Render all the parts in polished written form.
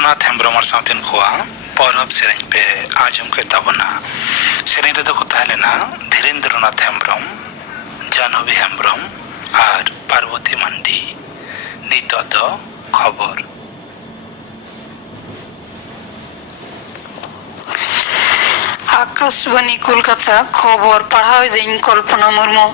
ᱫᱷᱤᱨᱮᱱᱫᱨᱚᱱᱟᱛᱷ ᱦᱮᱢᱵᱨᱚᱢ ᱟᱨ ᱥᱟᱶᱛᱮᱱ ᱠᱚᱣᱟᱜ ᱯᱚᱨᱚᱵᱽ ᱥᱮᱨᱮᱧ ᱯᱮ ᱟᱸᱡᱚᱢ ᱠᱮᱫ ᱛᱟᱵᱚᱱᱟ। ᱥᱮᱨᱮᱧ ᱨᱮᱫᱚ ᱠᱚ ᱛᱟᱦᱮᱸ ᱞᱮᱱᱟ ᱫᱷᱤᱨᱮᱱᱫᱨᱚᱱᱟᱛᱷ ᱦᱮᱢᱵᱨᱚᱢ, ᱡᱟᱦᱱᱚᱵী ᱦᱮᱢᱵᱨᱚᱢ ᱟᱨ ᱯᱟᱨᱵᱚᱛী ᱢᱟᱱᱰᱤ। ᱱᱤᱛᱚᱜ ᱫᱚ ᱠᱷᱚᱵᱚᱨ। आकाशवाणी कोलकाता खबर पढ़ाव दिन कल्पना मुर्मू।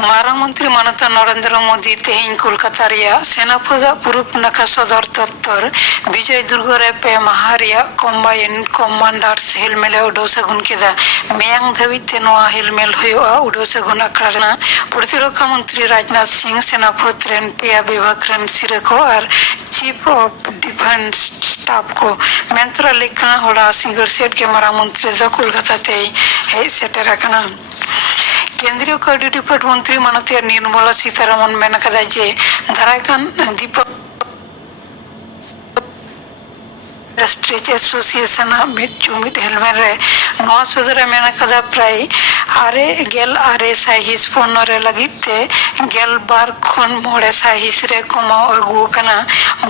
मारांग मंत्री मानता नरेंद्र मोदी तेहिं कोलकाता रिया सेनापदा पूर्व नाका सदर दफ्तर विजय दुर्ग रे पे माहा रिया कम्बाइन कमांडार्स हिलमेले उडो सगुन केदा। मेयांग धाबिते नोआ हिलमेल हुआ उडो सगुन आखड़ा प्रतिरक्षा मंत्री राजनाथ सिंह सेनापद रेन पेया विभाग रेन सिरको और चीफ ऑफ डिफेंस स्टाफ को मेंत्रा लेखना होड़ा सिंगर सेट के मारांग मंत्री द कोलकाता ते हे सेटर कना। केंद्रीय काउडी डिपार्ट मंत्री माननीय निर्मला सीतारमन मेन कदा जे धाराकान दीपक इंडस्ट्रीज एसोसिएशन मिट हेलमेट रे नवा सदर मेन कदा प्राय आरे गेल आरे साहिस फोनरे लगिते गेल बार खन मोड़े साहिस रे कमाओ अगु कना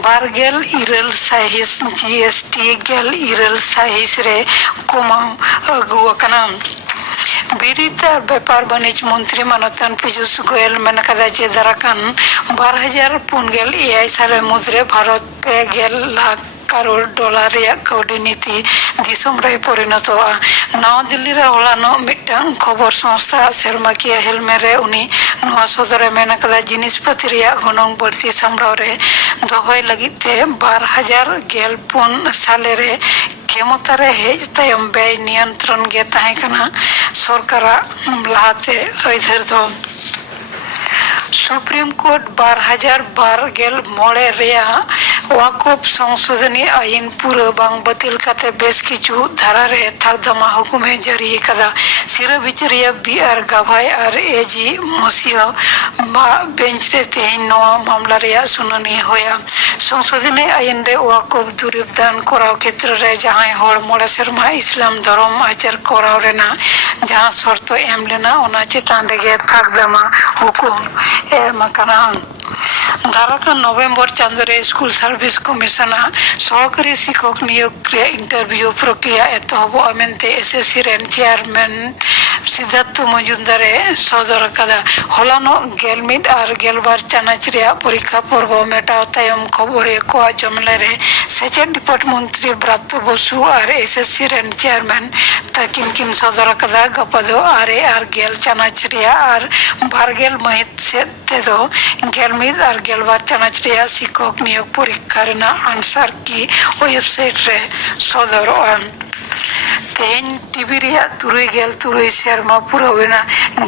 बार गेल इरल साहिस जीएसटी गेल इरल साहिस रे कमाओ अगु कना। वित्त और व्यापार वाणिज्य मंत्री मानतन पीयूष गोयल मेन कदा जे दाराकान 2004 साल मुद्रे भारत पे गेल लाख करोड़ डॉलर काउडी नीति दिसम रे परिणत नवा दिल्ली रे होलानो मिटन खबर संस्था सेरमाकिया हेलमेट रे उनी नवा सदर मेन कदा जिनिसपति रिया गनंग बढ़ती सामराव रे दोहय लगिते 2014 साले रे क्षमता रे हेज तयम व्यय नियंत्रण गे ताहे कना सरकार लाहाते अधर दो। सुप्रीम कोर्ट 2012 मोड़े रिया वाकफ संशोधनी आईन पूरा बांग बतिल काते बेस किचु धारा रे थाकदमा हुकुमे जारी कदा। सिरा बिचरिया बीआर गाभाई और एजी मसीह बेंच रे तेहिं नवा मामला रिया सुनानी होया। संशोधनी आईन रे वाकफ दुरिब दान कराव क्षेत्र रे जहां होड़ मोड़े शर्मा इस्लाम धर्म आचार कराव रेना जहां शर्त एम लेना ओना चेतान रेगे थाकदमा हुकुम एम कना। धाराका नवेम्बर चांद रे स्कूल सर्विस कमिशन सहकारी शिक्षक नियुक्त इंटरव्यू प्रक्रिया एतहब मेनते एसएससी रेन चेयरमैन सिद्धार्थ मजुमदारे सदर कदा। होलानो गेलमिड और गेलबार चानाच रे परीक्षा पर्व मेटाव तायम खबर को जमले रे सेचेट डिपार्टमेंट मंत्री ब्रात्य बसु और एसएससी रेन चेयरमैन ताकिन किन सदर कदा गपदो आरे और गेल चानाच रे और बारगेल महित से तेदो गेलमिड और गेलबार चानाच रे शिक्षक नियोग परीक्षा रेना आंसर की वेबसाइट रे सदर तेन टीवी रिया तुरुई गेल तुरुई शर्मा पूरा हुआ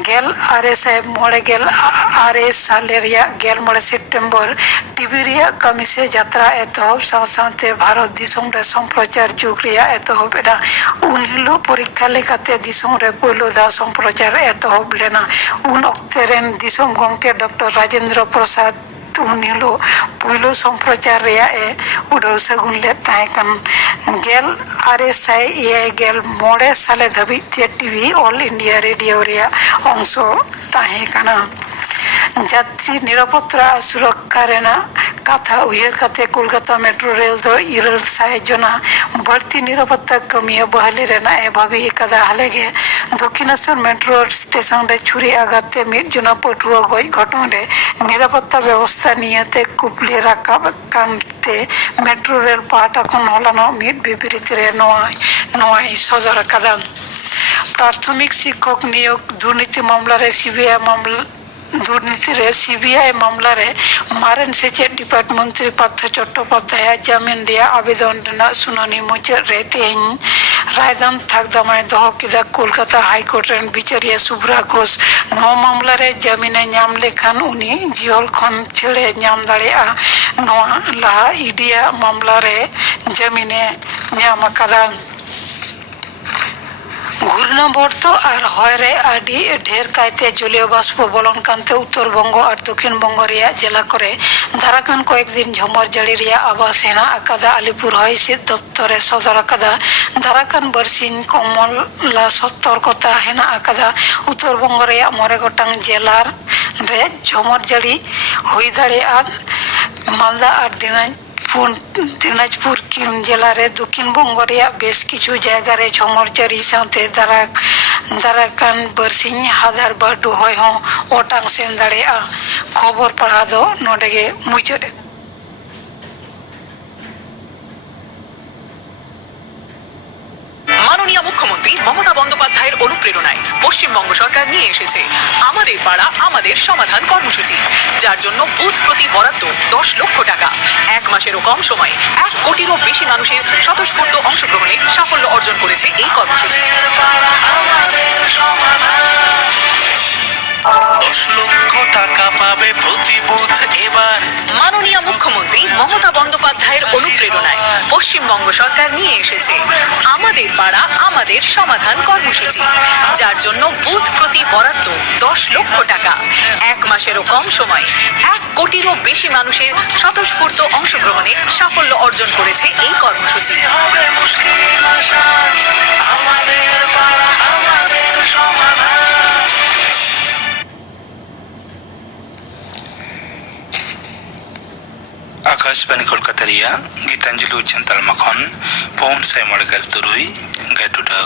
गेल आरे साहेब मोड़े गेल आरे साले रिया गेल मोड़े सितंबर टीवी रिया कमी से यात्रा एतहब साथ भारत दिसम रे संप्रचार जुग रिया एतहब एना उन हिलो परीक्षा लेकाते दिसम रे पहिलो दा संप्रचार एतहब लेना उन अक्ते रेन दिसम गंके डॉक्टर राजेंद्र प्रसाद उनिलो पहिलो संप्रचार रिया ए उडो सगुन ले ताहेकन गेल आरे साय ए गेल मोड़े साले धबी टीवी ऑल इंडिया रेडियो रिया अंश ताहेकना। যাত্রী নিরাপত্তা সুরক্ষা রেনা কথা উইয়ার কাতে কলকাতা মেট্রো রেল দো ইরল সাহায্যনা বাড়তি নিরাপত্তা কমিয়ে বহালি রেনা এভাবে একাদা হালেগে দক্ষিণেশ্বর মেট্রো স্টেশন রে ছুরি আঘাতে মিট জনা পটুয়া গই ঘটনারে নিরাপত্তা ব্যবস্থা নিয়েতে কুপলি রাখা কামতে মেট্রো রেল পাট এখন হলানো মিট বিপরীত রে নয় সদর কাদাম। প্রাথমিক শিক্ষক নিয়োগ দুর্নীতি মামলা রে সিবিআই মামলা दुर्नीति रे सीबीआई मामला रे मारन सेचेट डिपार्टमेंट मंत्री पार्थ चट्टोपाध्याय जमीन रिया आवेदन रेना सुनानी मुचाद रे तेहिं रायदान थाकदमाय दह केदा कोलकाता हाईकोर्ट रेन बिचारिया सुब्रा घोष नवा मामला रे जमीने नाम लेखान उनी जिहल खन छेड़े नाम दाड़ेया नवा लाहा इडिया मामला रे जमीने नाम कदा। घूर्णिझড় और हयरे आदि ढेर कायते जलीय बाष्प बलन कानते उत्तरबंग और दक्षिणबंग रिया जिला करे धाराकान कয়েক दिन झमर जड़ी रिया आवास हेना आकादा आलिपुर हयसित दफ्तरे सदर आकादा धाराकान बरसिन कमला सतर्कता हेना आकादा उत्तरबंग रिया 9 गोटांग जिलार रे झमर जड़ी हुई दाड़ेया मालदा और दिनाजपुर দিনাজপুর জেলার দক্ষিণ বঙ্গ ᱨᱮᱭᱟᱜ বেশ কিছু জায়গায় ঝমর জারি সাথে দারাকান বারসিᱧ হাজার বার ᱰᱚᱦᱚᱭ ᱦᱚᱸ ᱚᱴᱟᱝ ᱥᱮᱱ ᱫᱟᱲᱮᱭᱟᱜᱼᱟ। খবর পড়া ᱫᱚ ᱱᱚᱰᱮ ᱜᱮ ᱢᱩᱪᱟᱹᱫ। মাননীয় মুখ্যমন্ত্রী মমতা বন্দ্যোপাধ্যায়ের অনুপ্রেরণায় পশ্চিমবঙ্গ সরকার নিয়ে এসেছে আমাদের পাড়া আমাদের সমাধান কর্মসূচি, যার জন্য বুথ প্রতি বরাদ্দ 10 লক্ষ টাকা। 1 মাসেরও কম সময়ে 1 কোটিরও বেশি মানুষের স্বতঃস্ফূর্ত অংশগ্রহণে সাফল্য অর্জন করেছে এই কর্মসূচি। 10 লক্ষ টাকা পাবে প্রতি বুথ এবার। মাননীয় মুখ্যমন্ত্রী মমতা বন্দ্যোপাধ্যায়ের অনুপ্রেরণায় পশ্চিমবঙ্গ সরকার নিয়ে এসেছে আমাদের পাড়া আমাদের সমাধান কর্মসূচি, যার জন্য বুথ প্রতি বরাদ্দ 10 লক্ষ টাকা। 1 মাসেরও কম সময়ে 1 কোটিরও বেশি মানুষের স্বতঃস্ফূর্ত অংশগ্রহণে সাফল্য অর্জন করেছে এই কর্মসূচি। হবে মুশকিল আসান, আমাদের পাড়া আমাদের সমাধান। आकाशवाणी कोलकाता रिया गीतांजलि उच्चन तालमा खन 593 गाइडुडा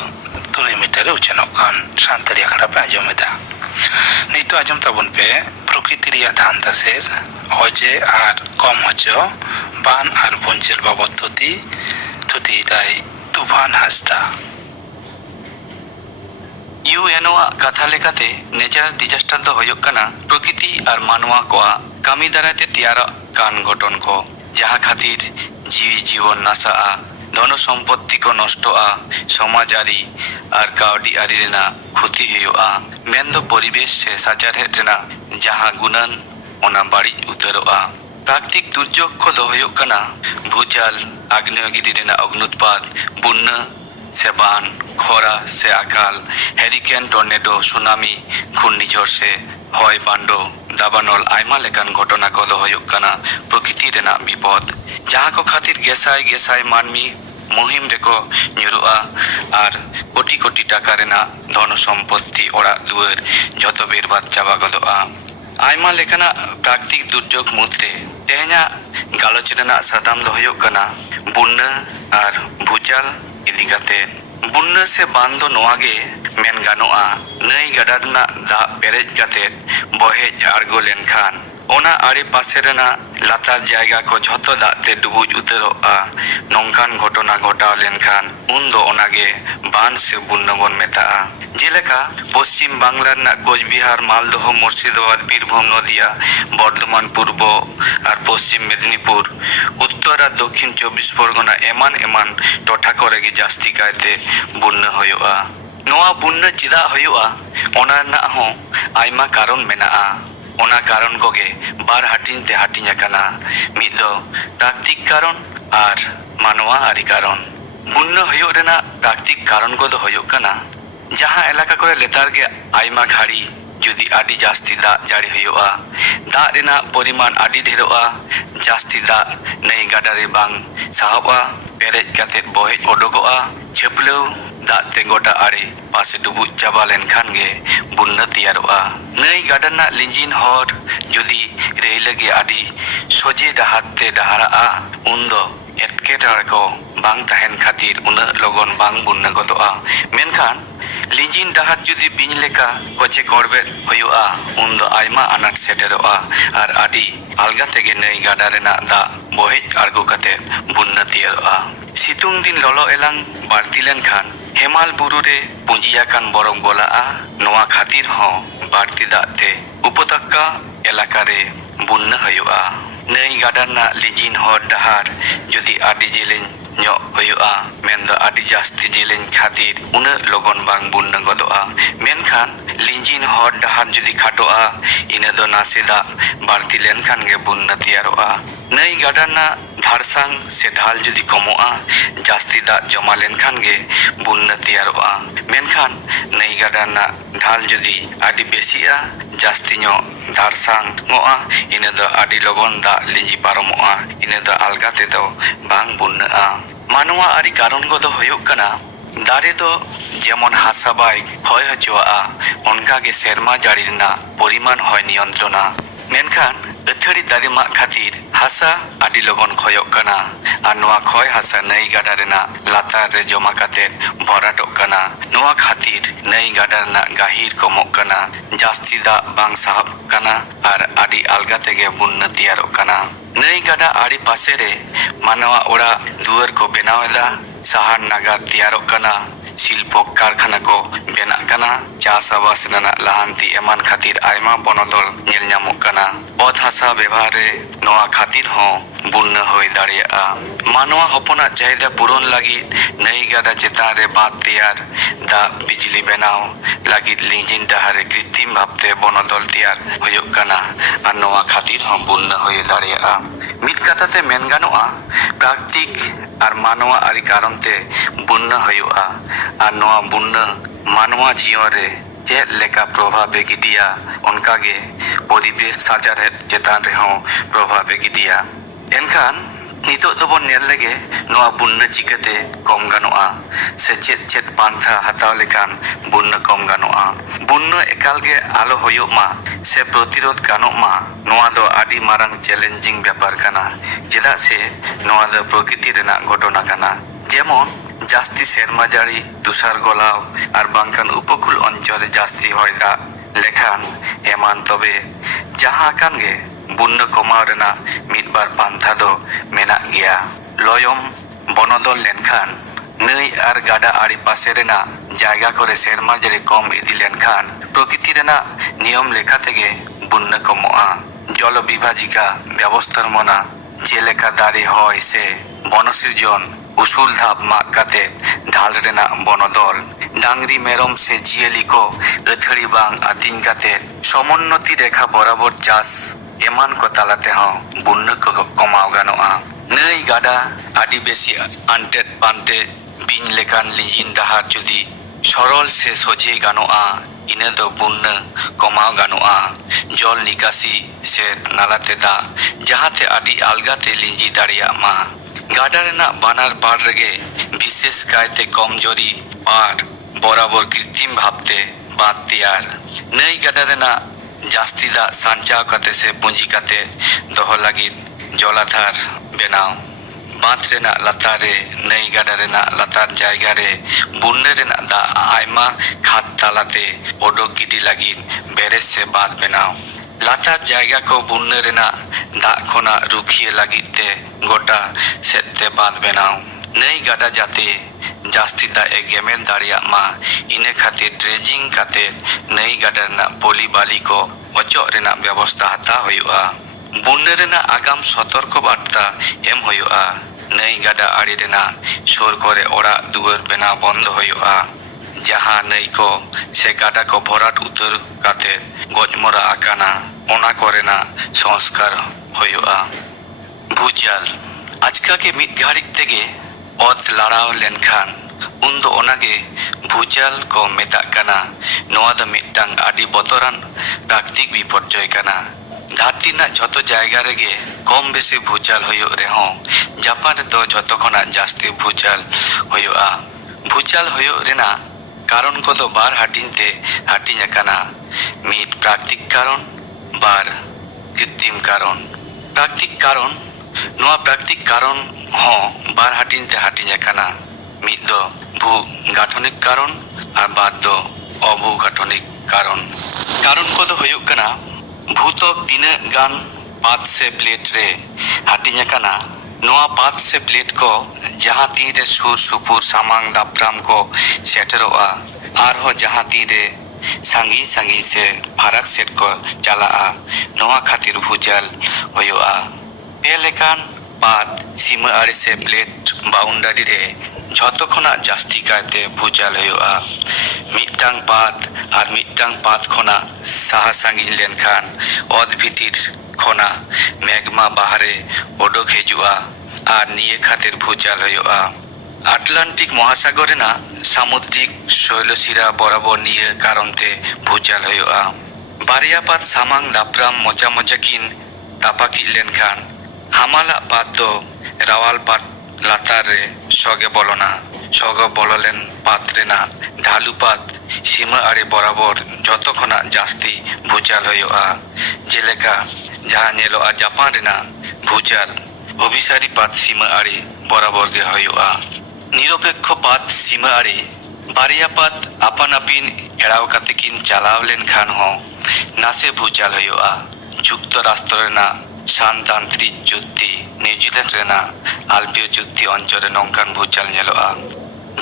3 मीटर उच्चन खन शांतरी आखड़ा पे आजमेदा नितो आजम ताबन पे प्रकृति रिया धान दासेर अजे आर कम हजो बान आर बंचेर बाबद थुती दाय तूफान हासदा यूएनओ कथा लेकाते नेचार डिजास्टर दो होयोग कना प्रकृति और मानवा कोआ कामी दाराते तैयार कान घटन को जहाँ खातिर जीवी जीवन नाशा धन सम्पत्ति को नष्ट समाजारी और कावडी आरी रेना क्षति हुआ मेन दो परिवेश से साचार हेटना जहाँ गुणन ओना बाड़ी उतरोआ प्राकृतिक दुर्योग को दो होयोग कना भूचाल आग्नेयगिरी रेना अग्नुत्पात बुन्ना से बान खरा से अकाल हेरिकेन टर्नेडो सुनामी घूर्णिझड़ से हय बांडो दाबानल आयमा लेकान घटना को दो होयोग कना प्रकृति रेना विपद जहाँ को खातिर गेसाय गेसाय मानमी मुहिम रेको nyuruआ और कोटी कोटी टाका रेना धन सम्पत्ति ओड़ा दुआर जतो बेरबाद चाबा गदोआ आयमा लेकाना प्राकृतिक दुर्योग मुद्रे तेहना गालोच रेना साताम दो होयोग कना बुन्ना और भूचाल इदी काते बुन्ना से बांधो नोआगे मेन गानोआ नई गाडा रेना दा पेरेज काते बहेज आरगो लेनखान ओना आड़े पासे रेना लातार जायगा को झतो दाते डुबुज उतरोआ नोंकान घटना घटाव लेनखान उन दो ओनागे बान से बुन्ना बन मेताआ जेलेका पश्चिम बांगला रेना कोचबिहार मालदह मुर्शिदाबाद बीरभूम नदिया बर्धमान पूर्व और पश्चिम मेदिनीपुर उत्तर और दक्षिण 24 परगना एमान एमान टोठा कोरेगे जास्ती कायते बुन्ना होयोआ नोआ बुन्ना चिदा होयोआ ओना रेना हो आयमा कारण मेनाआ ओना कारण कोगे बार हाटिन ते हाटिन आकाना मिद दो प्राकृतिक कारण और मानवा आरी कारण बुन्ना होयो रेना प्राकृतिक कारण को दो होयो कना जहाँ एलाका करे लेतार के आयमा घाड़ी जुदी आदि जास्ती दा जारी होयोआ दा रेना परिमाण आदि ढेरोआ जास्ती दा नई गाडारे बांग साहबा पेरेज काते बहेज ओडोगोआ छेपलेव दाते गोटा आड़े पासे डुबुज चाबा लेनखान गे बुन्ना तैयारोआ नई गाडाना लिंजिन हर जुदी रेई लगे आदि सोजे डाहाते डाहाराआ उन्दो एटकेटारे को बांग ताहेन खातिर उना लगन बांग बुन्ना गदोआ मेनखान लिंजिन डाहार जुदी बिन लेका कोचे करबे होयोआ उन्दो आयमा आनाट सेटेरोआ और आदि आलगा तेगे नई गाडा रेना दा बहेज आरगो काते बुन्ना तैयारोआ सितुंग दिन ललो एलांग बाड़ती लेनखान हेमाल बुरु रे पुंजियाकान बरफ गलाआ नोआ खातिर हो बाड़ती दाते उपत्यका एलाका रे बुन्ना होयोआ नई गाडाना लिंजिन हर डाहार जुदी आदि जेलें ᱧᱚᱜ ᱦᱩᱭᱩᱜᱼᱟ ᱢᱮᱱᱫᱚ ᱟᱹᱰᱤ ᱡᱟᱹᱥᱛᱤ ᱡᱮᱞᱮᱧ ᱠᱷᱟᱹᱛᱤᱨ ᱩᱱᱟᱹᱜ ᱞᱚᱜᱚᱱ ᱵᱟᱝ ᱵᱩᱱᱱᱟᱹ ᱜᱚᱫᱚᱜᱼᱟ ᱢᱮᱱᱠᱷᱟᱱ ᱞᱤᱸᱡᱤᱱ ᱦᱚᱨ ᱰᱟᱦᱟᱨ ᱡᱩᱫᱤ ᱠᱷᱟᱴᱚᱜᱼᱟ ᱤᱱᱟᱹ ᱫᱚ ᱱᱟᱥᱮ ᱫᱟᱜ ᱵᱟᱹᱲᱛᱤ ᱞᱮᱱᱠᱷᱟन ᱜᱮ ᱵᱩᱱᱱᱟᱹ ᱛᱮᱭᱟᱨᱚᱜᱼᱟ ᱱᱟᱹᱭ ᱜᱟᱰᱟ ᱨᱮᱱᱟᱜ ᱵᱷᱟᱨᱥᱟᱝ ᱥᱮ ᱰᱷᱟᱞ ᱡᱩᱫᱤ ᱠᱚᱢᱚᱜᱼᱟ ᱡᱟᱹᱥᱛᱤ ᱫᱟᱜ ᱡᱚᱢᱟ ᱞᱮᱱᱠᱷᱟन ᱜᱮ ᱵᱩᱱᱱᱟᱹ ᱛᱮᱭᱟᱨᱚᱜᱼᱟ ᱢᱮᱱᱠᱷᱟन ᱱᱟᱹᱭ ᱜᱟᱰᱟ ᱨᱮᱱᱟᱜ ढाल जुदी आदि बेसिया जास्ती ᱧᱚᱜ ᱫᱟᱨᱥᱟᱝᱚᱜᱼᱟ ᱤᱱᱟᱹ ᱫᱚ ᱟᱹᱰᱤ ᱞᱚᱜᱚᱱ ᱫᱟᱜ ᱞᱤᱸᱡᱤ ᱯᱟᱨᱚᱢᱚᱜᱼᱟ ᱤᱱᱟᱹ ᱫᱚ ᱟᱞᱜᱟ ᱛᱮᱫᱚ ᱵᱟᱝ ᱵᱩᱱᱱᱟᱹᱜᱼᱟ मानवा आरी कारण को दो होयोग कना दारे दो जेमन हासा बाय क्षय हचुआ उनका के सेरमा जारी ना परिमाण हय नियंत्रणा ᱢᱮᱱᱠᱷᱟन ᱟᱹᱛᱷᱟᱹᱲᱤ ᱫᱟᱨᱮ ᱢᱟᱜ ᱠᱷᱟᱹᱛᱤᱨ ᱦᱟᱥᱟ ᱟᱹᱰᱤ ᱞᱚᱜᱚᱱ ᱠᱷᱚᱭᱚᱜ ᱠᱟᱱᱟ ᱟᱨ ᱱᱚᱣᱟ ᱠᱷᱚᱭ ᱦᱟᱥᱟ ᱱᱟᱹᱭ ᱜᱟᱰᱟ ᱨᱮᱱᱟᱜ ᱞᱟᱛᱟᱨ ᱨᱮ ᱡᱚᱢᱟ ᱠᱟᱛᱮᱫ ᱵᱷᱚᱨᱟᱴᱚᱜ ᱠᱟᱱᱟ। ᱱᱚᱣᱟ ᱠᱷᱟᱹᱛᱤᱨ ᱱᱟᱹᱭ ᱜᱟᱰᱟ ᱨᱮᱱᱟᱜ ᱜᱟᱹᱦᱤᱨ ᱠᱚᱢᱚᱜ ᱠᱟᱱᱟ, ᱡᱟᱹᱥᱛᱤ ᱫᱟᱜ ᱵᱟᱝ ᱥᱟᱦᱚᱵ ᱠᱟᱱᱟ ᱟᱨ ᱟᱹᱰᱤ ᱟᱞᱜᱟ ᱛᱮᱜᱮ ᱵᱩᱱᱱᱟᱹ ᱛᱮᱭᱟᱨᱚᱜ ᱠᱟᱱᱟ। ᱱᱟᱹᱭ ᱜᱟᱰᱟ ᱟᱲᱮ ᱯᱟᱥᱮ ᱨᱮ ᱢᱟᱱᱣᱟ ᱚᱲᱟᱜ ᱫᱩᱣᱟᱹᱨ ᱠᱚ ᱵᱮᱱᱟᱣ ᱮᱫᱟ, ᱥᱟᱦᱟᱨ ᱱᱟᱜᱟᱨ ᱛᱮᱭᱟᱨᱚᱜ ᱠᱟᱱᱟ, শিল্প কারখানা ᱠᱚ ᱵᱮᱱᱟᱜ ᱠᱟᱱᱟ, ᱪᱟᱥᱟᱵᱟᱥ ᱨᱮᱱᱟᱜ ᱞᱟᱦᱟᱱᱛᱤ ᱮᱢᱟᱱ ᱠᱷᱟᱹᱛᱤᱨ ᱟᱭᱢᱟ ᱵᱚᱱᱚᱫᱚᱞ ᱧᱮᱞ ᱧᱟᱢᱚᱜ ᱠᱟᱱᱟ। ᱚᱛ ᱦᱟᱥᱟ ᱵᱮᱵᱷᱟᱨ ᱨᱮ ᱱᱚᱣᱟ ᱠᱷᱟᱹᱛᱤᱨ ᱦᱚᱸ ᱵᱩᱱᱱᱟᱹ ᱦᱩᱭ ᱫᱟᱲᱮᱭᱟᱜᱼᱟ। ᱢᱟᱱᱣᱟ ᱦᱚᱯᱚᱱᱟᱜ ᱪᱟহিদᱟ ᱯᱩᱨᱚᱱ ᱞᱟᱹᱜᱤᱫ ᱱᱟᱹᱭ ᱜᱟᱰᱟ ᱪᱮᱛᱟᱱ ᱨᱮ ᱵᱟᱸᱫ ᱛᱮᱭᱟᱨ, ᱫᱟᱜ ᱵᱤᱡᱽᱞᱤ ᱵᱮᱱᱟᱣ ᱞᱟᱹᱜᱤᱫ ᱞᱤᱸᱡᱤᱱ ᱰᱟᱦᱟᱨ ᱨᱮ ᱠᱨᱤᱛᱨᱤᱢ ᱵᱷᱟᱵᱛᱮ ᱵᱚᱱᱚᱫᱚᱞ ᱛᱮᱭᱟᱨ ᱦᱩᱭᱩᱜ ᱠᱟᱱᱟ ᱟᱨ ᱱᱚᱣᱟ ᱠᱷᱟᱹᱛᱤᱨ ᱦᱚᱸ ᱵᱩᱱᱱᱟᱹ ᱦᱩᱭ ᱫᱟᱲᱮᱭᱟᱜᱼᱟ। ᱢᱤᱫ ᱠᱟᱛᱷᱟᱛᱮ ᱢᱮᱱ ᱜᱟᱱᱚᱜᱼᱟ, ᱯᱨᱟᱠᱨᱤᱛᱤᱠ ᱟᱨ ᱢᱟᱱᱣᱟ ᱟᱹᱨᱤ ᱠᱟᱨᱚᱱ তে বন্যা ᱦᱩᱭᱩᱜᱼᱟ আর ᱱᱚᱣᱟ বন্যা মানᱣᱟ ᱡᱤᱭᱚᱱ ᱨᱮ ᱪᱮᱫ ᱞᱮᱠᱟ ᱯᱨᱚᱵᱷᱟᱵᱮ ᱜᱤᱰᱤᱭᱟ ᱚᱱᱠᱟᱜᱮ ᱯᱚরিবেশ ᱥᱟᱪᱟᱨᱦᱮᱫ ᱪᱮᱛᱟᱱ ᱨᱮᱦᱚᱸ ᱯᱨᱚᱵᱷᱟᱵᱮ ᱜᱤᱰᱤᱭᱟ। ᱮᱱᱠᱷᱟᱱ ᱱᱤᱛᱚᱜ ᱫᱚᱵᱚᱱ ᱧᱮᱞ ᱞᱮᱜᱮ ᱱᱚᱣᱟ বন্যা ᱪᱤᱠᱟᱹᱛᱮ ᱠᱚᱢ ᱜᱟᱱᱚᱜᱼᱟ ᱥᱮ ᱪᱮᱫ ᱯᱟᱱᱛᱷᱟ ᱦᱟᱛᱟᱣ ᱞᱮᱠᱷᱟᱱ বন্যা ᱠᱚᱢ ᱜᱟᱱᱚᱜᱼᱟ। বন্যা ᱮᱠᱟᱞᱜᱮ ᱟᱞᱚ ᱦᱩᱭᱩᱜ ᱢᱟ ᱥᱮ ᱯᱨᱚᱛᱤᱨᱳধ ᱜᱟᱱᱚᱜ ᱢᱟ, ᱱᱚᱣᱟ ᱫᱚ ᱟᱹᱰᱤ ᱢᱟᱨᱟᱝ চ্যালেঞ্জিং ব্যাপার ᱠᱟᱱᱟ। ᱪᱮᱫᱟᱜ ᱥᱮ ᱱᱚᱣᱟ ᱫᱚ ᱯᱨᱚᱠᱤᱛᱤ ᱨᱮᱱᱟᱜ ᱜᱷᱚᱴᱚᱱᱟ ᱠᱟᱱᱟ। যেমন জাস্তি সেরমা জাড়ি, তুষার গলাও আর বাংখান উপকূল অঞ্চলে জাস্তি হয় দাগ লেখান এমান, তবে যাহা আকান গে বন্যা কমাও রেনাᱜ মিদবার পান্থা ᱫᱚ ᱢᱮᱱᱟᱜ ᱜᱮᱭᱟ। লয়ম বনদল লেনখান নই আর গাডা আড়ি পাশে রেনাᱜ জায়গা করে সেরমা জাড়ি কম ইদি লেনখান প্রকৃতি রেনাᱜ নিয়ম লেখা থেকে বন্যা কমোগᱼᱟ। জল বিভাজিকা ব্যবস্থাপনা যেলেকা দাঁড়ে হয় সে বনসৃজন উসুল ধাপ মাগ কাতে ঢাল রেনাᱜ বনদল ডাংরি মেরম সে জিয়ালি কো ᱟᱹᱛᱷᱟᱹᱲᱤ ᱵᱟᱝ ᱟᱹᱛᱤᱧ ᱠᱟᱛᱮ সমোন্নতি রেখা বরাবর চাষ এমান কো তালাতে হᱚᱸ বন্যা কো কমাও গানোগᱼᱟ। নই গাডা আডি বেশি আন্টেদ পান্তে বিᱧ লেকান লিঞ্জিন ডাহার যদি সরল সে সোজে গানোগᱼᱟ, ইনে ᱫᱚ বন্যা কমাও গানোগᱼᱟ। জল নিকাশি সে নালাতে দাগ যাহাতে আডি আলগাতে লিঞ্জি দাঁড়িয়াᱜ ᱢᱟ। গাডা রেনাᱜ বানার পাড় রেগে বিশেষ কায়তে কমজোরি পাড় বরাবর কৃত্রিম ভাবতে বাঁধ তেয়ার। নই গাডা রেনাᱜ জাস্তি দাগ সাঞ্চাও কাতে সে পুঁজি কাতে দহᱚ ᱞᱟᱹᱜᱤᱫ জলাধার বেনাও। বাঁধ রেনাᱜ লাতার রে নই গাডা রেনাᱜ লাতার জায়গা রে বন্যা রেনাᱜ দাগ আয়মা খাত তালাতে ওডোক গিডি ᱞᱟᱹᱜᱤᱫ বেরেজ সে বাঁধ বেনাও। লাতার জায়গা কো বন্যা রেনাᱜ দাগ ᱠᱷᱚᱱᱟᱜ ᱨᱩᱠᱷᱤᱭᱟᱹ ᱞᱟᱹᱜᱤᱫ ᱛᱮ ᱜᱚᱴᱟ ᱥᱮᱫ ᱛᱮ বাঁধ বেনাও। নই গাডা যাতে জাস্তি দাগ এ গেমের দাঁড়িয়াᱜ ᱢᱟ, ইনে খাতির ড্রেজিং কাতে নই গাডা রেনাᱜ পলি বালি কো অচᱚᱜ রেনাᱜ ব্যবস্থা হাতাᱣ ᱦᱩᱭᱩᱜᱼᱟ। বন্যা রেনাᱜ আগাম সতর্ক বার্তা এম ᱦᱩᱭᱩᱜᱼᱟ। নই গাডা আড়ি রেনাᱜ ᱥᱩᱨ ᱠᱚᱨᱮ ᱚᱲᱟᱜ ᱫᱩᱣᱟᱹᱨ ᱵᱮᱱᱟᱣ বন্ধ ᱦᱩᱭᱩᱜᱼᱟ। ᱡᱟᱦᱟᱸ ᱱᱟᱹᱭ ᱠᱚ ᱥᱮ ᱜᱟᱰᱟ ᱠᱚ ভরাট উত্তর কাতে গজমরা আকানা ওনা করেনাᱜ সংস্কার ᱦᱩᱭᱩᱜᱼᱟ। ভূজাল আজকাকে মিদ ঘাড়িক তেগে অত লাড়াও লেনখান উন্দো ওনাগে ভূজাল কো মেতাᱜ ᱠᱟᱱᱟ। ᱱᱚᱣᱟ ᱫᱚ ᱢᱤᱫᱴᱟᱝ ᱟᱹᱰᱤ ᱵᱚᱛᱚᱨᱟᱱ ᱯᱨᱟᱠᱨᱤᱛᱤᱠ বিপর্যয় ᱠᱟᱱᱟ। ᱫᱷᱟᱹᱨᱛᱤ ᱨᱮᱱᱟᱜ ᱡᱷᱚᱛᱚ ᱡᱟᱭᱜᱟ ᱨᱮᱜᱮ ᱠᱚᱢ ᱵᱮᱥᱤ ᱵᱷᱩᱡᱟᱞ ᱦᱩᱭᱩᱜ ᱨᱮᱦᱚᱸ ᱡᱟᱯᱟᱱ ᱨᱮᱫᱚ ᱡᱷᱚᱛᱚ ᱠᱷᱚᱱᱟᱜ ᱡᱟᱹᱥᱛᱤ ᱵᱷᱩᱡᱟᱞ ᱦᱩᱭᱩᱜᱼᱟ। ᱵᱷᱩᱡᱟᱞ ᱦᱩᱭᱩᱜ ᱨᱮᱱᱟᱜ কারণ কদো বার হাটিনতে হাটিñ আকানা। মিদ প্রাকৃতিক কারণ, বার কৃত্রিম কারণ। প্রাকৃতিক কারণ নোয়া প্রাকৃতিক কারণ হᱚᱸ বার হাটিনতে হাটিñ আকানা। মিদ ᱫᱚ ভূ গাঠনিক কারণ আর বার ᱫᱚ অভূ গাঠনিক কারণ। কারণ কদো ᱦᱩᱭᱩᱜ ᱠᱟᱱᱟ ভূত্বক ᱛᱤᱱᱟᱹᱜ ᱜᱟᱱ ᱯᱟᱛ ᱥᱮ প্লেট রে হাটিñ আকানা। নোয়া পাত সে প্লেট কো যাহা ᱛᱤᱱ ᱨᱮ ᱥᱩᱨ ᱥᱩᱯᱩᱨ ᱥᱟᱢᱟᱝ ᱫᱟᱯᱨᱟᱢ ᱠᱚ ᱥᱮᱴᱮᱨᱚᱜᱼᱟ ᱟᱨᱦᱚᱸ ᱡᱟᱦᱟ ᱛᱤᱱ ᱨᱮ ᱥᱟᱺᱜᱤᱧ ᱥᱟᱺᱜᱤᱧ ᱥᱮ ᱯᱷᱟᱨᱟᱠ ᱥᱮᱫ ᱠᱚ ᱪᱟᱞᱟᱜᱼᱟ, ᱱᱚᱣᱟ ᱠᱷᱟᱹᱛᱤᱨ ᱵᱷᱩᱡᱟᱞ ᱦᱩᱭᱩᱜᱼᱟ। ᱯᱮ ᱞᱮᱠᱟᱱ ᱯᱟᱛ ᱥᱤᱢᱟᱹ ᱟᱲᱮ ᱥᱮ প্লেট বাউন্ডারি রে ঝᱚᱛᱚ ᱠᱷᱚᱱᱟᱜ ᱡᱟᱹᱥᱛᱤ ᱠᱟᱭᱛᱮ ᱵᱷᱩᱡᱟᱞ ᱦᱩᱭᱩᱜᱼᱟ। ᱢᱤᱫᱴᱟᱝ ᱯᱟᱛ ᱟᱨ ᱢᱤᱫᱴᱟᱝ ᱯᱟᱛ ᱠᱷᱚᱱᱟᱜ ᱥᱟᱦᱟ ᱥᱟᱺᱜᱤᱧ ᱞᱮᱱᱠᱷᱟᱱ ᱚᱛ ᱵᱷᱤᱛᱤᱨ ᱠᱷᱚᱱᱟᱜ ᱢᱮᱜᱢᱟ ᱵᱟᱦᱨᱮ ওডোক ᱦᱤᱡᱩᱜᱼᱟ আর নিয়ে খাতির ভূজাল ᱦᱩᱭᱩᱜᱼᱟ। আটলান্টিক মহাসাগর রেনাᱜ সামুদ্রিক শৈলশিরা বরাবর নিয়ে কারণতে ভূজাল ᱦᱩᱭᱩᱜᱼᱟ। বারিয়া পাত সামাং দাপরাম মোচা মোচা কিন তাপাকিᱡ লেনখান হামালাᱜ পাত ᱫᱚ রাওয়াল পাত লাতার রে সগে বলনা। সগে বললেন পাত রেনাᱜ ঢালু পাত ᱥᱤᱢᱟᱹ ᱟᱲᱮ ᱵᱚᱨᱟᱵᱚᱨ ᱡᱚᱛᱚ ᱠᱷᱚᱱᱟᱜ ᱡᱟᱹᱥᱛᱤ ᱵᱷᱩᱪᱟᱞ ᱦᱩᱭᱩᱜᱼᱟ, ᱡᱮᱞᱮᱠᱟ ᱡᱟᱦᱟᱸ ᱧᱮᱞᱚᱜᱼᱟ ᱡᱟᱯᱟᱱ ᱨᱮᱱᱟᱜ ᱵᱷᱩᱪᱟᱞ ᱚᱵᱤᱥᱟᱨᱤ ᱯᱟᱛ ᱥᱤᱢᱟᱹ ᱟᱲᱮ ᱵᱚᱨᱟᱵᱚᱨ ᱜᱮ ᱦᱩᱭᱩᱜᱼᱟ। ᱱᱤᱨᱚᱯᱮᱠᱠᱷᱚ ᱯᱟᱛ ᱥᱤᱢᱟᱹ ᱟᱲᱮ ᱵᱟᱨᱭᱟ ᱯᱟᱛ ᱟᱯᱟᱱ ᱟᱹᱯᱤᱱ ᱮᱲᱟᱣ ᱠᱟᱛᱮ ᱠᱤᱱ ᱪᱟᱞᱟᱣ ᱞᱮᱱᱠᱷᱟᱱ ᱦᱚᱸ ᱱᱟᱥᱮ ᱵᱷᱩᱪᱟᱞ ᱦᱩᱭᱩᱜᱼᱟ। যুক্তরাষ্ট্র রেনাᱜ সানতান্ত্রিক চুক্তি, নিউজিল্যান্ড রেনাᱜ আলপীয় চুক্তি অঞ্চলে নঙ্কান ভূচাল ᱧᱮᱞᱚᱜᱼᱟ।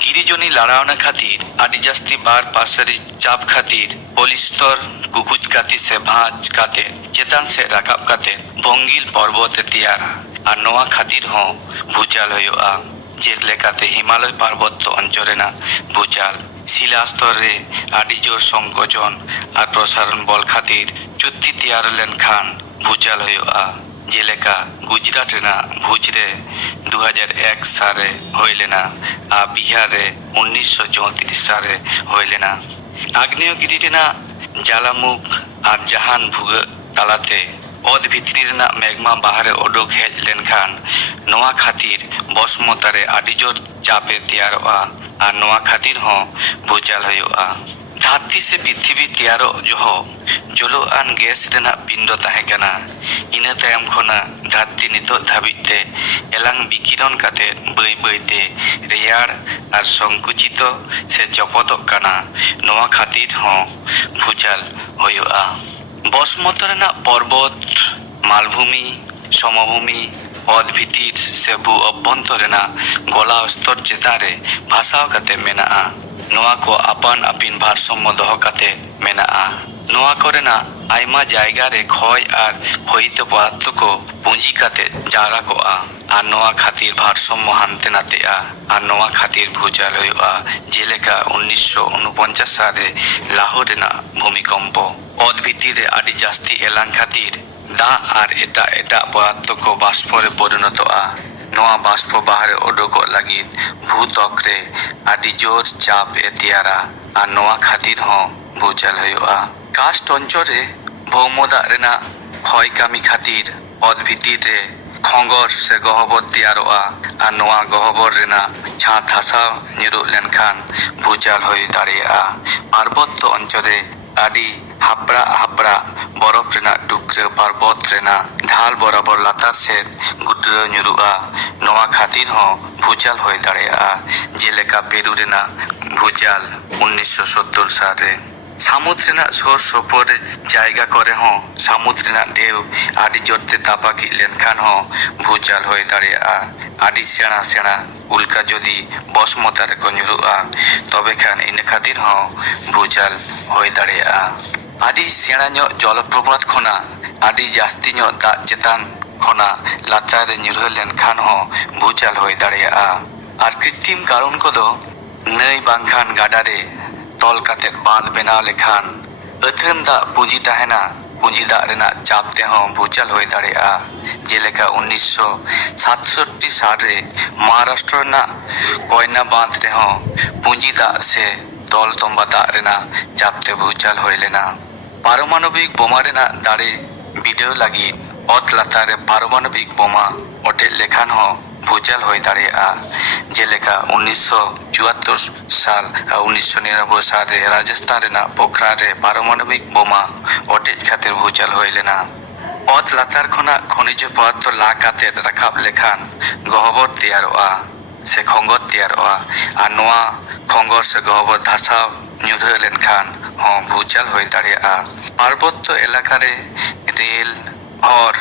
গিরিজনী লাড়াওনা খাতির আডি জাস্তি বার পাশারি চাপ খাতির পলিস্তর কুকুজ কাতি সে ভাঁজ কাতে চেতান সে রাকাব কাতে বঙ্গিল পর্বতে তেয়ারা আর নোয়া খাতির হᱚᱸ ভূচাল ᱦᱩᱭᱩᱜᱼᱟ। ᱡᱮᱞᱮᱠᱟᱛᱮ হিমালয় পার্বত্য অঞ্চল রেনাᱜ ভূচাল শিলাস্তর রে আডি জোর সংকোচন আর প্রসারণ বল খাতির চুক্তি তেয়ার লেনখান ভূচাল ᱦᱩᱭᱩᱜᱼᱟ। যেলেকা গুজরাট রেনাᱜ ভুজ রে 2001 সালে হয়ে লেনা আর বিহার রে 1934 সালে হয়ে লেনা। আগ্নেয়গিরি রেনাᱜ জ্বালামুখ আর জাহান ভুগᱟᱹᱜ তালাতে অত ভিতরি রেনাᱜ ম্যাগমা বাহারে ওডোক হেজ লেনখান নোয়া খাতির বসমতারে আডি জোর চাপে তেয়ারᱚᱜᱼᱟ আর নোয়া খাতির হᱚᱸ ভূচাল ᱦᱩᱭᱩᱜᱼᱟ। ᱫᱷᱟᱹᱨᱛᱤ ᱥᱮ ᱯᱨᱤᱛᱷᱤᱵᱤ ᱛᱮᱭᱟᱨᱚᱜ ᱡᱚᱦᱚᱜ ᱡᱚᱞᱚᱜᱼᱟᱱ ᱜᱮᱥ ᱨᱮᱱᱟᱜ ᱯᱤᱸᱰᱚ ᱛᱟᱦᱮᱸ ᱠᱟᱱᱟ। ᱤᱱᱟᱹ ᱛᱟᱭᱚᱢ ᱠᱷᱚᱱᱟᱜ ᱫᱷᱟᱹᱨᱛᱤ ᱱᱤᱛᱚᱜ ᱫᱷᱟᱹᱵᱤᱡ ᱛᱮ ᱮᱞᱟᱝ ᱵᱤᱠᱤᱨᱚᱱ ᱠᱟᱛᱮ ᱵᱟᱹᱭ ᱵᱟᱹᱭᱛᱮ ᱨᱮᱭᱟᱲ ᱟᱨ ᱥᱚᱝᱠᱩᱪᱤᱛᱚ ᱥᱮ ᱪᱚᱯᱚᱫᱚᱜ ᱠᱟᱱᱟ। ᱱᱚᱣᱟ ᱠᱷᱟᱹᱛᱤᱨ ᱦᱚᱸ ᱵᱷᱩᱪᱟᱞ ᱦᱩᱭᱩᱜᱼᱟ। বসমত রেনাᱜ পর্বত, মালভূমি, সমভূমি, অত ভিতির সে ভূ অভ্যন্তর রেনাᱜ গলা স্তর ᱪᱮᱛᱟᱱ ᱨᱮ ᱵᱷᱟᱥᱟᱣ ᱠᱟᱛᱮ ᱢᱮᱱᱟᱜᱼᱟ। ᱱᱚᱣᱟ ᱠᱚ ᱟᱯᱟᱱ ᱟᱹᱯᱤᱱ ᱵᱷᱟᱨᱥᱟম্য ᱫᱚᱦᱚ ᱠᱟᱛᱮ ᱢᱮᱱᱟᱜᱼᱟ। ᱱᱚᱣᱟ ᱠᱚᱨᱮᱱᱟᱜ ᱟᱭᱢᱟ ᱡᱟᱭᱜᱟ ᱨᱮ ᱠᱷᱚᱭ ᱟᱨ ᱠᱷᱚᱭিত পদার্থ ᱠᱚ পুঁজি কাতে ᱡᱟᱣᱨᱟ ᱠᱚᱜᱼᱟ আর নোয়া খাতির ভারসাম্য হানতে নাতেᱜᱼᱟ আর নোয়া খাতির ভূচাল ᱦᱩᱭᱩᱜᱼᱟ। যেলেকা 1949 সালে লাহোর রেনাᱜ ভূমিকম্প। অত ভিতর রে আডি জাস্তি এলাং খাতির দাগ আর এটাᱜ এটাᱜ পদার্থ ᱠᱚ বাষ্প রে পরিণতᱚᱜᱼᱟ। নোয়া বাষ্প বাহারে ওডোকᱚᱜ ᱞᱟᱹᱜᱤᱫ ভূত্বক রে আডি জোর চাপ এ তেয়ারা আর নোয়া খাতির হᱚᱸ ভূচাল ᱦᱩᱭᱩᱜᱼᱟ। কাস্ট অঞ্চল রে ভৌম দাগ রেনাᱜ ক্ষয় কামি খাতির অত ভিতর রে খঙ্গর সে গহ্বর তেয়ারᱚᱜᱼᱟ আর নোয়া গহ্বর রেনাᱜ ছাদ হাসা ᱧᱩᱨᱩᱜ লেনখান ভূচাল হয়ে দাঁড়িয়েগᱼᱟ। পার্বত্য অঞ্চলে আডি হাবড়া হাবড়া বরফ রেনাᱜ টুকরো পর্বত রেনাᱜ ঢাল বরাবর লাতার সেদ গুটᱨᱟᱹ ᱧᱩᱨᱩᱜᱼᱟ। নোয়া খাতির হᱚᱸ ভূচাল হয়ে দাঁড়িয়েগᱼᱟ। যেলেকা পেরু রেনাᱜ ভূচাল 1970 সালে। সামুদ্র রেনাᱜ ᱥᱩᱨ ᱥᱩᱯᱩᱨ জায়গা করে হᱚᱸ সামুদ্র রেনাᱜ ঢেউ আডি জোরতে তাপাকি লেনখান হᱚᱸ ভূচাল হয়ে দাঁড়িয়েগᱼᱟ। আডি সেᱬᱟ সেᱬা উল্কা যদি বসমতা রেᱠᱚ ᱧᱩᱨᱩᱜᱼᱟ তবে খান ইনা খাতির হᱚᱸ ভূচাল হয়ে দাঁড়িয়েগᱼᱟ। আডি সেᱬᱟ ᱧᱚᱜ জলপ্রপাত খᱚᱱᱟᱜ আডি জাস্তি ᱧᱚᱜ দাগ চেতান খᱚᱱᱟᱜ লাতার রে ᱧᱩᱨᱦᱟᱹ লেনখান হᱚᱸ ভূচাল হয়ে দাঁড়িয়েগᱼᱟ। আর কৃত্রিম কারণ কদᱚ নই বাংখান গাডা রে তল কাতে বাঁধ বেনাও লেখান ᱟᱹᱛᱷᱟᱹᱱ দাগ পুঁজি তাহেনা পুঁজি দাগ রেনাᱜ চাপ তেহᱚᱸ ভূচাল হয়ে দাঁড়িয়েগᱼᱟ। যেলেকা 1967 সালে মহারাষ্ট্র রেনাᱜ কয়না বাঁধ রেহᱚᱸ পুঁজি দাগ সে তল তম্বা দাগ রেনাᱜ চাপতে ভূচাল হয়ে লেনা। পারমাণবিক বোমা রেনাᱜ দাড়ে বিᱰᱟᱹᱣ ᱞᱟᱹᱜᱤᱫ অত লাতার রে পারমাণবিক বোমা অটেᱡ লেখান হᱚᱸ ভূচাল হয়ে দাঁড়িয়েগᱼᱟ। যেলেকা 1974 সাল আর 1999 সালে রাজস্থান রেনাᱜ পোখরান রে পারমাণবিক বোমা অটেজ খাতির ভূচাল হয়ে লেনা। অত লাতার খᱚᱱᱟᱜ খনিজ পদার্থ লা কাতে রাখাব লেখান গহ্বর তেয়ারᱚᱜᱼᱟ সে খঙ্গর তেয়ারᱚᱜᱼᱟ আর নোয়া খঙ্গর সে গহ্বর ধাসাও ᱧᱩᱨᱦᱟᱹ লেনখান হᱚᱸ ভূচাল হয়ে দাঁড়িয়েগᱼᱟ। পার্বত্য এলাকারে রেল, হর,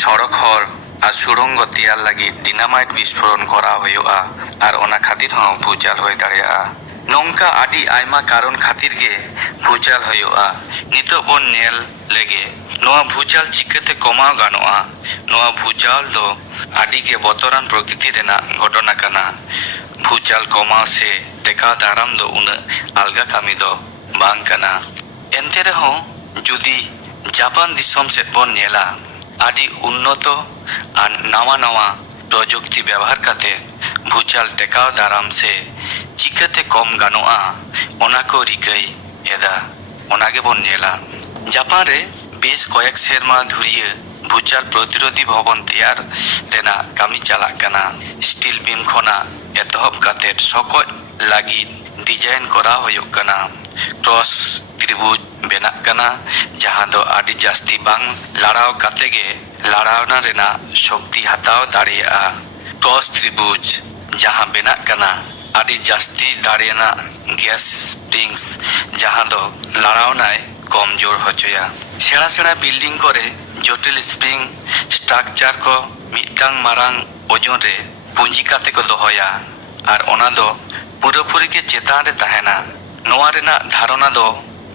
সড়ক হর আর সুড়ঙ্গ তেয়ার লাগি ডিনামাইট বিস্ফোরণ করা ᱦᱩᱭᱩᱜᱼᱟ আর ওনা খাতির হᱚᱸ ভূচাল হয়ে দাঁড়িয়েগᱼᱟ। নঙ্কা আডি আয়মা কারণ খাতির গে ভূচাল ᱦᱩᱭᱩᱜᱼᱟ। নিতোগ বন ᱧᱮᱞ লেগে নোয়া ভূচাল চিকাতে কমাও গানোগᱼᱟ। নোয়া ভূচাল দো আডি গে বতরান প্রকৃতি রেনাᱜ ঘটনা কানা। ভূচাল কমাও সে টেকাও দাᱨᱟᱢ দো উনাᱹᱜ আলগা কামি দো বাং কানা। এনতে রেহᱚᱸ যদি জাপান দিশᱚᱢ সেদ বন ᱧᱮᱞᱟ আডি উন্নত আর নাওয়া নাওয়া প্রযুক্তি ব্যবহার কাতে ভূচাল টেকাও দারাম সে চিকাতে কম গানোগᱼᱟ ওনা কো রিকাᱹᱭ এদা ওনাগে বন ᱧᱮᱞᱟ। জাপান রে বেশ কয়েক সেরমা ধুরিয়ে ভূচাল প্রতিরোধী ভবন তেয়ার রেনাᱜ কামি চালাগ কানা। স্টিল বিম খᱚᱱᱟᱜ এতহব কাতে সকল লাগি ডিজাইন করা ᱦᱩᱭᱩᱜ ᱠᱟᱱᱟ। क्रॉस त्रिभुज बेना कना जहां दो आदि जास्ती बांग लड़ाव काते गे लड़ावना रेना शक्ति हताव दाड़िया क्रॉस त्रिभुज जहां बेना कना आदि जास्ती दाड़ियाना गैस स्प्रिंग्स जहां दो लड़ावनाय कमजोर होचोया सेड़ा सेड़ा बिल्डिंग करे जटिल स्प्रिंग स्ट्राक्चर को मिटांग मारांग ओजोन रे पुंजी काते को दोहोया आर ओना दो पुरोपुरी के चेतान रे तहेना नोआ रेना धारणा दो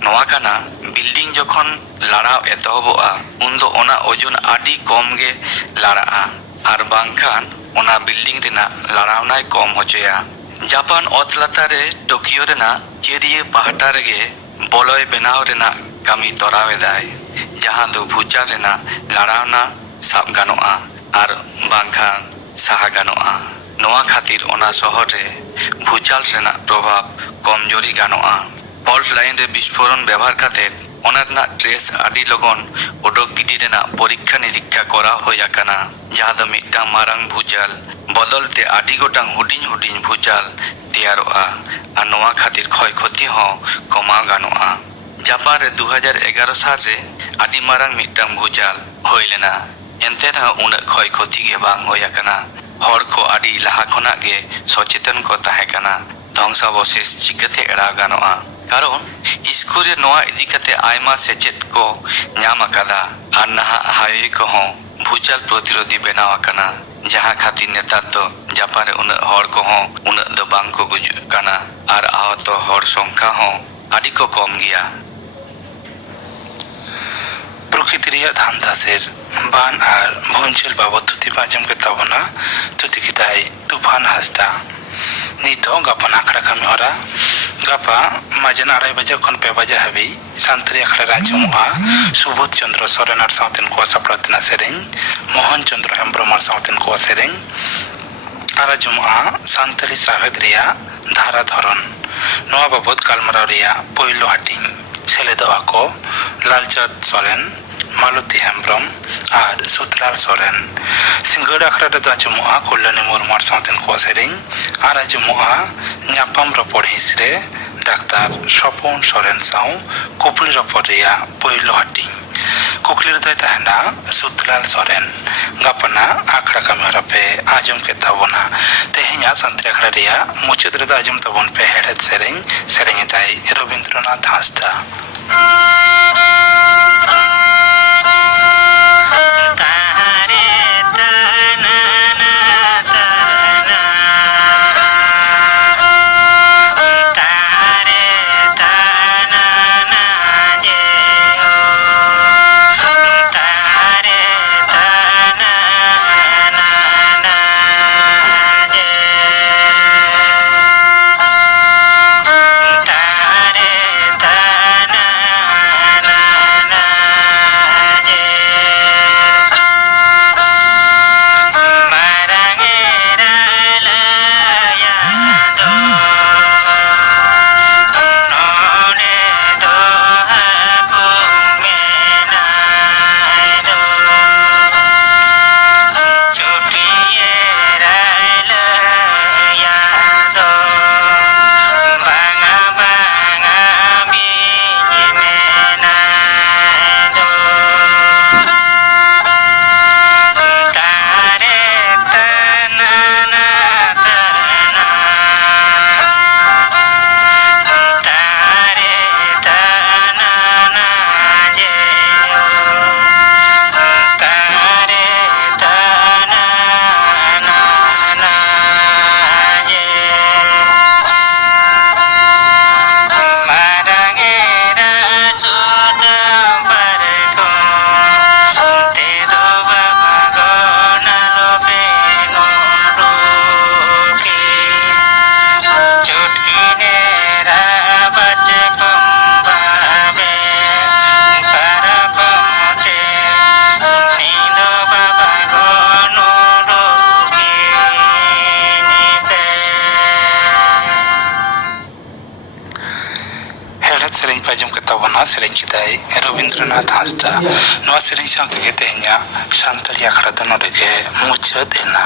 नोआ काना बिल्डिंग जखन लड़ाव एतहबोआ उन दो ओना ओजोन आदि कम गे लड़ाआ आर बांखान ओना बिल्डिंग रेना लड़ावनाय कम होचोया जापान ओत लातार रे टोकियो रेना चेरिये पाहटा रेगे बलय बेनाव रेना कामी तोरावेदाय जहां दो भूचा रेना लड़ावना साब गानोआ आर बांखान साहा गानोआ नोआ खातिर ओना शहर रे भूचाल रेना प्रभाव कमजोरी गानोआ फल्ट लाइन रे विस्फोरण व्यवहार खातिर ओना रेना ट्रेस आदि लगन ओडक गिडी रेना परीक्षा निरीक्षा करा होया काना जहां दो मिटांग मारांग भूचाल बदलते आदि गोटांग हुडिंग हुडिंग भूचाल तैयारोआ आर नोआ खातिर क्षय क्षति हो कमा गानोआ जापान रे 2011 साल रे आदि मारांग मिटांग भूचाल होय लेना एनते रहा उना क्षय क्षति गे बांग होया काना हर को आदि लहा खना गे सचेतन को ताहे काना ध्वंसावशेष चिकाते एड़ा गानोआ कारण स्कूल रे नोआ इदी काते आयमा सेचेत को ᱧᱟᱢ आकादा आर नहा हाईवे को हो भूचाल प्रतिरोधी बेनाव आकाना जहां खातिर नेतार दो जापान रे उना हर को हो उना दो बांग को गुजु काना आर आहत हर संख्या हो आदि को कम गया प्रकृति रिया धांधासेर बान आर भूंचल बाबद तुति बाजम के तबना तुति किताई तूफान हस्ता नितो गापन आखड़ा खामी हरा गापा माजन 2:30 बजे खन 5 बजे हाबी शांति आखड़ा राजमुआ सुबोध चंद्र सोरेन आर साउथन को सपड़तना सेरें मोहन चंद्र हेम्ब्रम आर साउथन को सेरें आर राजमुआ शांतली साहेद रिया धारा धरन नोआ बाबद गालमाराव रिया पहिलो हाटिंग सेलेदोआ को लालचंद सोरेन मालती हेम्ब्रम आर सुतलाल सोरेन सिंगड़ आखड़ा रे आजमुआ कल्याणी मुर्मू साउथन को सेरें आर आजमुआ ᱧᱟᱯᱟᱢ रपड़ हिसरे डाक्तार सपन सोरेन साउ कुपली रपड़ रिया पहिलो हाटिंग कुकली रे तहना सुतलाल सोरेन गापना आखड़ा कामी पे आजम के तबना तेहिया शांति आखड़ा रिया मुचाद रे आजम तबन पे हेड़ेद सेरें सेरें ताई रविंद्रनाथ हांसदा सेरें पाजम के तबना सेरें किताई रविंद्रनाथ हांसदा नवा सेरें साउते के तेहnya शांतली आखड़ा दनो रे मुचाद एना